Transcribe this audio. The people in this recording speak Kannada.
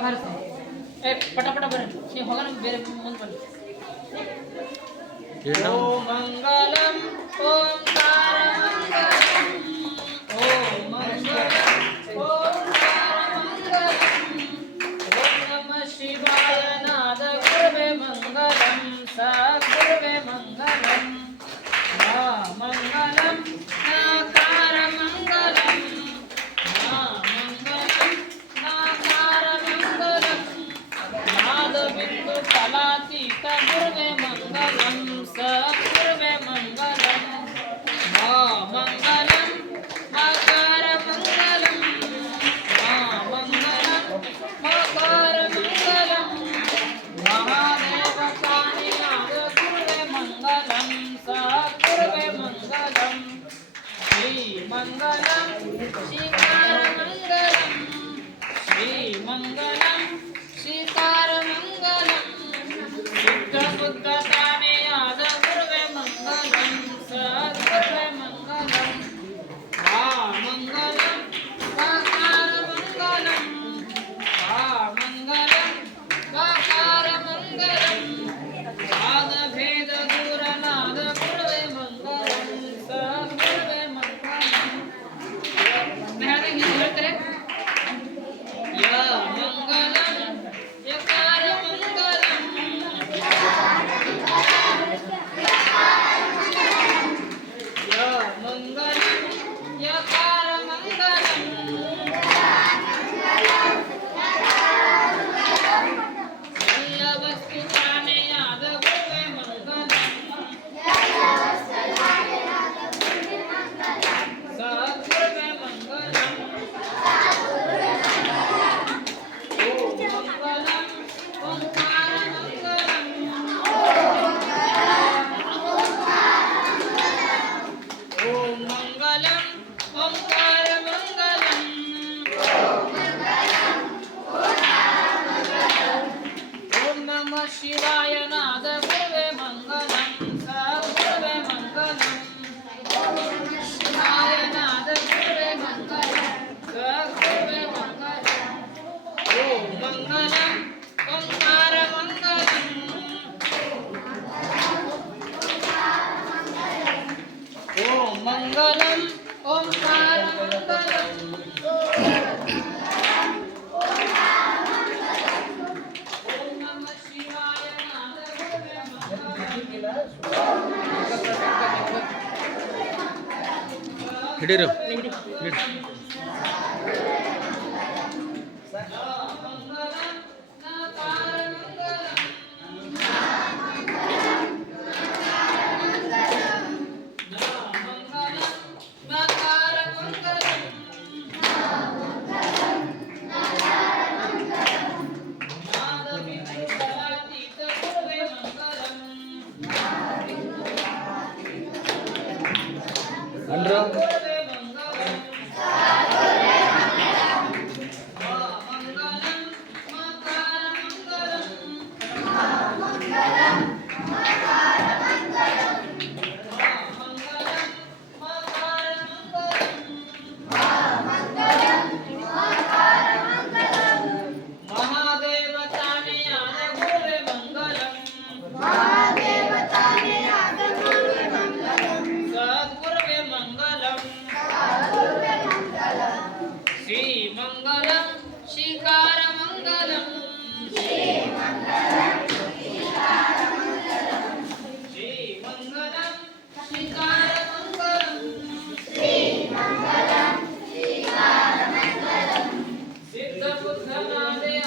ಒಳ್ಳೆ ಭಾರತ ಪಟ ಪಟ ಬರ್ರಿ ನೀವು ಹೋಗೋಣ ಬೇರೆ ಮುಂದೆ ಬನ್ನಿ ಓಂ ಮಂಗಲಂ ಓಂಕಾರ ಮಂಗಲಂ ಓಂ ಮಂಗಲಂ ಓಂಕಾರ ಮಂಗಲಂ ಓಂ ನಮಃ ಶಿವಾಯ ನಾದ ಗುರುವೇ ಮಂಗಲಂ ಸದ್ಗುರುವೇ ಮಂಗಲಂ ಮಾ ಮಂಗಲಂ ನಾಕಾರ ಮಂಗಲಂ ಮಾ ಮಂಗಲಂ ನಾಕಾರ ಮಂಗಲಂ ನಾದ ಬಿಂದು ಕಲಾತೀತ ಗುರುವೇ ಮಂಗಲಂ ಸದ್ಗುರುವೇ ಮಂಗಲಂ ಮಾ ಮಂಗಲಂ ನಾಕಾರ ಮಂಗಲಂ ಮಾ ಮಂಗಲಂ ನಾಕಾರ ಮಂಗಲಂ ಮಹಾದೇವ ಕಾಣಿನಾದ ಗುರುವೇ ಮಂಗಲಂ ಸದ್ಗುರುವೇ ಮಂಗಲಂ ಶ್ರೀ ಮಂಗಲಂ ಶ್ರೀಕಾರ ಮಂಗಲಂ ಶ್ರೀ ಮಂಗಲಂ ಶ್ರೀಕಾರ ಮಂಗಲಂ ಸಿದ್ಧ ಬುದ್ಧ ತಾನೆಯಾದ ಗುರುವೇ ಮಂಗಲಂ ಸದ್ಗುರುವೇ ಮಂಗಲಂ ಮಾ ಮಂಗಲಂ ಸಾಕಾರ ಮಂಗಲಂ ಮಾ ಮಂಗಲಂ ಸಾಕಾರ ಮಂಗಲಂ ವಾದ ಭೇದ ದೂರನಾದ ಗುರುವೇ ಮಂಗಲಂ ಸದ್ಗುರುವೇ ಮಂಗಲಂ ಹೇಳ್ತಾರೆ ಯ ಮಂಗಲಂ ಯಕಾರ ಮಂಗಲಂ ಯ ಮಂಗಲಂ ಯಕಾರ ಮಂಗಲಂ ಎಲ್ಲ ವಸ್ತು ತಾನೆಯಾದ ಗುರುವೇ ಮಂಗಲಂ ಸದ್ಗುರುವೇ ಮಂಗಲಂ ಓಂ ಮಂಗಲಂ ಓಂಕಾರ ಮಂಗಲಂ ಓಂ ಮಂಗಲಂ ಓಂಕಾರ ಮಂಗಲಂ ಓಂ ನಮಃ ಶಿವಾಯ ನಾದ ಗುರುವೇ ಮಂಗಲಂ ಸದ್ಗುರುವೇ ಮಂಗಲಂ ಶಿವಾಯ ನಾದ ಗುರುವೇ ಮಂಗಲಂ ಸದ್ಗುರುವೇ ಮಂಗಲಂ ಓಂ ಮಂಗಲಂ ಓಂಕಾರ ಮಂಗಲಂ ಓಂ ಮಂಗಲಂ ಓಂಕಾರ ಮಂಗಲಂ ಓಂ ನಮಃ ಶಿವಾಯ ನಾದ ಗುರುವೇ ಹಿಡೀರು ಮಂಗಲಂ ನಾಕಾರ ಮಂಗಲಂ ಮಂಗಲಂ ನಾಕಾರ ಮಂಗಲಂ ನಾದ ಬಿಂದು ಕಲಾತೀತ ಗುರುವೇ ಮಂಗಲಂ ಅಂದ್ರು ಗುರುವೇ ಮಂಗಲಂ ಮಾ ಮಂಗಲಂ ನಾಕಾರ ಮಂಗಲಂ ಮಾ ಮಂಗಲಂ ನಾಕಾರ ಮಂಗಲಂ ಮಹಾದೇವ ತಾನೆಯಾದ ಗುರುವೇ ಮಂಗಲಂ ಸದ್ಗುರುವೇ ಮಂಗಲಂ ಶ್ರೀ ಮಂಗಲಂ ಶ್ರೀಕಾರ ಮಂಗಲಂ ಶ್ರೀ ಮಂಗಲಂ ಶ್ರೀಕಾರ ಮಂಗಲಂ ಸಿದ್ಧ ಬುದ್ಧನಾದೆ